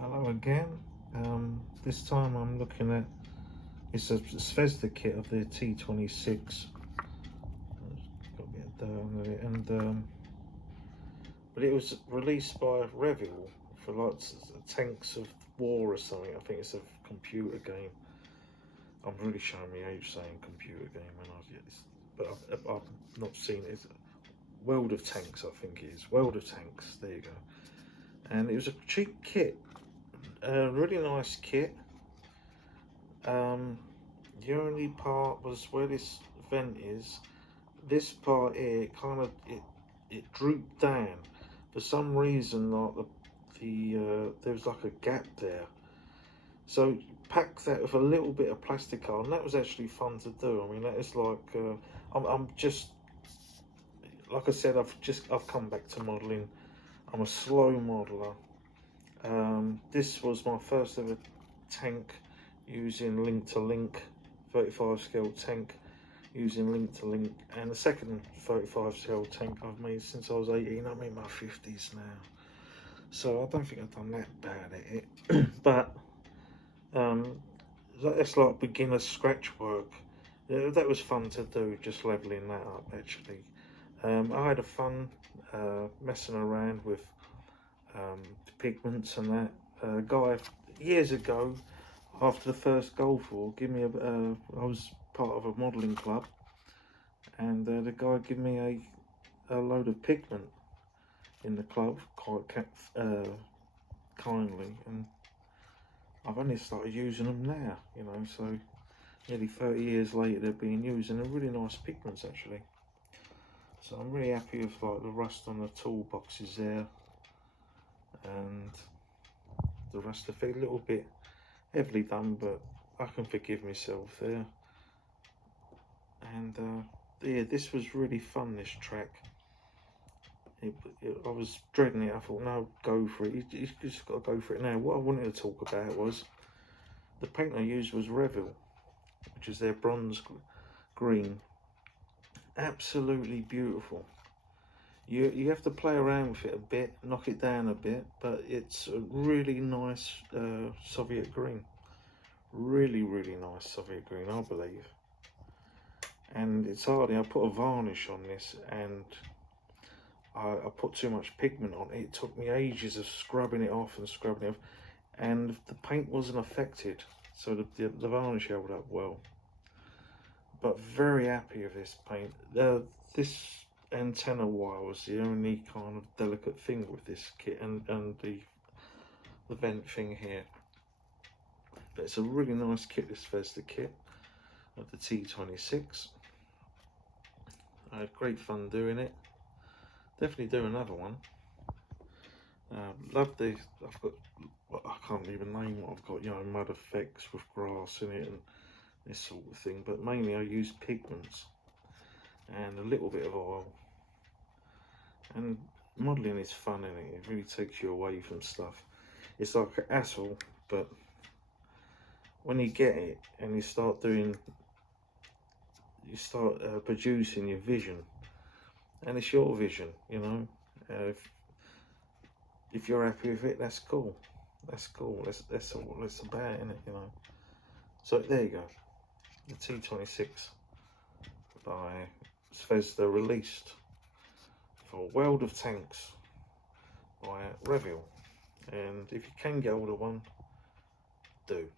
Hello again. This time I'm looking at, it's a Zvezda kit of the T-26. Got a bit of dirt under it, and but it was released by Revell for like tanks of war or something. I think it's a computer game. I'm really showing my age saying computer game when I was this, but I've not seen it. It's World of Tanks, I think it is. World of Tanks. There you go. And it was a cheap kit. Really nice kit. The only part was where this vent is. This part here, it drooped down for some reason. Like there was like a gap there. So pack that with a little bit of plastic on. That was actually fun to do. I mean, that is like I'm just like I said. I've come back to modelling. I'm a slow modeler. This was my first ever tank using link to link, 35 scale tank using link to link, and the second 35 scale tank I've made since I was 18. I'm in my 50s now, so I don't think I've done that bad at it. But that's like beginner scratch work. That was fun to do, just leveling that up actually. I had a fun messing around with pigments and that. A guy years ago, after the first Gulf War, gave me I was part of a modelling club, and the guy gave me a load of pigment in the club, quite kindly, and I've only started using them now, you know, so nearly 30 years later they're being used, and they're really nice pigments actually. So I'm really happy with like the rust on the toolboxes there, and the rest of it a little bit heavily done, but I can forgive myself there. And yeah, this was really fun, this track. I was dreading it. I thought, no, go for it. You just got to go for it now. What I wanted to talk about was the paint I used was Revell, which is their bronze green. Absolutely beautiful. You have to play around with it a bit, knock it down a bit, but it's a really nice Soviet green. Really nice Soviet green, I believe. And it's hardy. I put a varnish on this, and I put too much pigment on it. It took me ages of scrubbing it off, and the paint wasn't affected, so the varnish held up well. But very happy with this paint. This antenna wire was the only kind of delicate thing with this kit, and the vent thing here. But it's a really nice kit, this Zvezda kit of the T-26. I had great fun doing it. Definitely do another one. Love the, I've got, I can't even name what I've got, you know, mud effects with grass in it and this sort of thing, but mainly I use pigments and a little bit of oil. And modelling is fun, isn't it? It really takes you away from stuff. It's like a hassle, but when you get it and you start producing your vision, and it's your vision, you know. If you're happy with it, that's cool. That's cool. That's all it's about, isn't it? You know. So there you go. The T-26 by Zvezda, released for World of Tanks by Revell. And if you can get hold of one, do.